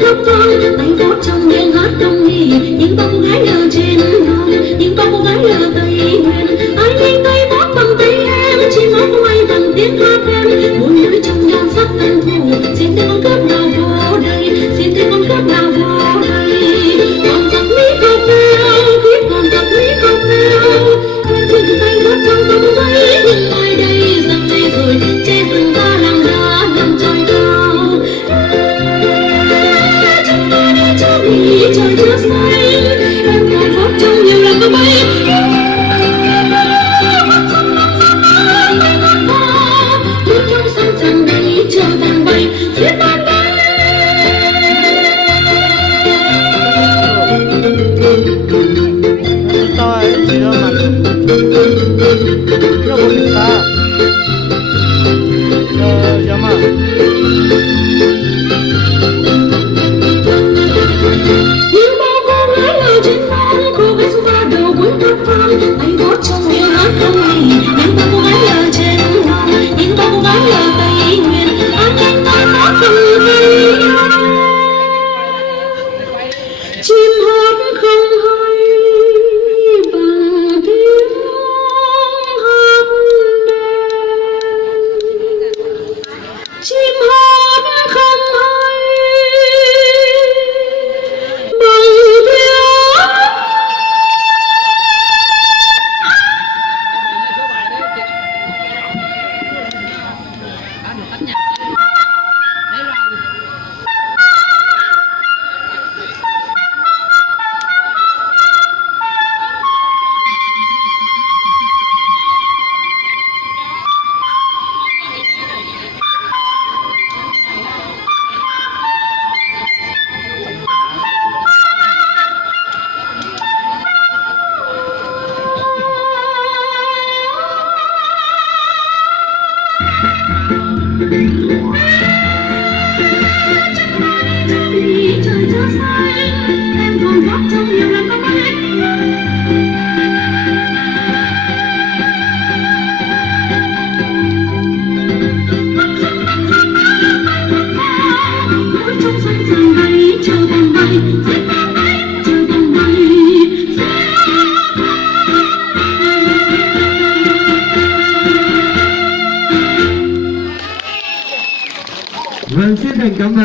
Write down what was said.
thấp thoáng tay gót trong nghiêng hát đông nghỉ những bao cô gái ở trên non, những bao cô gái ở tây nguyên. Ai nhanh tay bóp bằng tay em, chỉ mong không ai bằng tiếng hát em. Muôn nơi trong nhan sắc tân thủ, xin thấy con cướp nào vô đây, xin thấy con cướp nào vô đây. Còn giặc mỹ câu kêu, kíp còn giặc mỹ câu kêu. Em chừng tay gót trong bóng mây, nhưng ai đây giặc đây rồi, che rừng ta làm đá nằm trời cao. Trời chưa say em còn khóc trong nhiều lần có bay nước trong sông tràn đầy chờ tàn bay phía tan bay. Tao ấy chỉ đâu mà nó không biết ta giờ mà tay gót trong nghiêng hát không nghỉ những bao cô gái ở trên non, những bao cô gái ở tây nguyên. Anh nhanh tay hát không hay chim hót không hay bằng tiếng hát đêm, chim hót không hay bằng trời chưa say em còn gót trong nhiều lần có bay. Mỗi trong xanh tràn đầy chờ tàn bay, chờ tàn bay. Vâng, xin thành cảm ơn.